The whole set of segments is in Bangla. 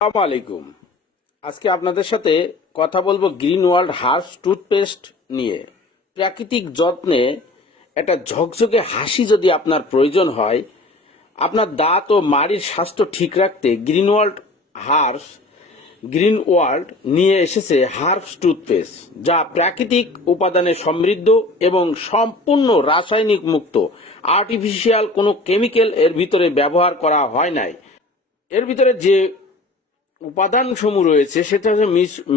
আলাইকুম। আজকে আপনাদের সাথে কথা বলব গ্রিন ওয়ার্ল্ড হার্স টুথপেস্ট নিয়ে। প্রাকৃতিক যত্নে একটা ঝকঝকে হাসি যদি আপনার প্রয়োজন হয়, আপনার দাঁত ও মাড়ির স্বাস্থ্য ঠিক রাখতে Green World herbs, Green World নিয়ে এসেছে হার্বস টুথপেস্ট, যা প্রাকৃতিক উপাদানে সমৃদ্ধ এবং সম্পূর্ণ রাসায়নিক মুক্ত। আর্টিফিশিয়াল কোনো কেমিক্যাল এর ভিতরে ব্যবহার করা হয় নাই। এর ভিতরে যে উপাদান সমূহ রয়েছে, সেটা হচ্ছে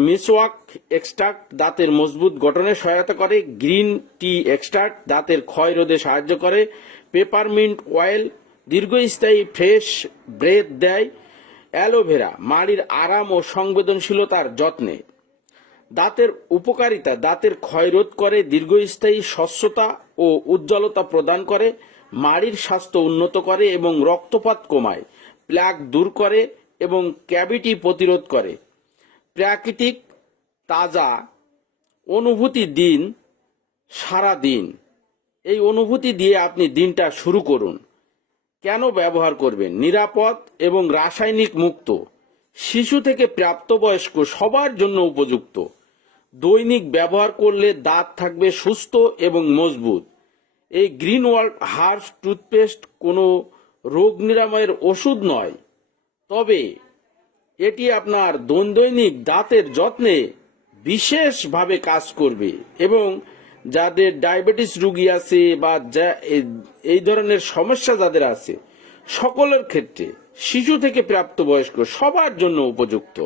মিসওয়াক এক্সট্রাক্ট, দাঁতের মজবুত গঠনে সহায়তা করে, গ্রিন টি এক্সট্রাক্ট, দাঁতের ক্ষয় রোধে সাহায্য করে, পেপারমিন্ট অয়েল, দীর্ঘস্থায়ী ফ্রেশ ব্রেথ দেয়, অ্যালোভেরা, মাড়ির আরাম ও সংবেদনশীলতার যত্নে। দাঁতের উপকারিতা, দাঁতের ক্ষয়রোধ করে, দীর্ঘস্থায়ী স্বচ্ছতা ও উজ্জ্বলতা প্রদান করে, মাড়ির স্বাস্থ্য উন্নত করে এবং রক্তপাত কমায় প্লাক দূর করে এবং ক্যাভিটি প্রতিরোধ করে। প্রাকৃতিক তাজা অনুভূতি দিন সারা দিন। এই অনুভূতি দিয়ে আপনি দিনটা শুরু করুন। কেন ব্যবহার করবেন? নিরাপদ এবং রাসায়নিক মুক্ত। শিশু থেকে প্রাপ্তবয়স্ক সবার জন্য উপযুক্ত। দৈনিক ব্যবহার করলে দাঁত থাকবে সুস্থ এবং মজবুত। এই গ্রিন ওয়ার্ল্ড হার্স টুথপেস্ট কোনো রোগ নিরাময়ের ওষুধ নয়। তবে এটি আপনার দৈনিক দাঁতের যত্নে বিশেষভাবে কাজ করবে এবং যাদের ডায়াবেটিস রোগী আছে বা যা এই ধরনের সমস্যা যাদের আছে, সকলের ক্ষেত্রে শিশু থেকে প্রাপ্তবয়স্ক সবার জন্য উপযুক্ত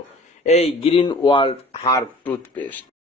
এই গ্রিন ওয়ার্ল্ড হার্ব টুথপেস্ট।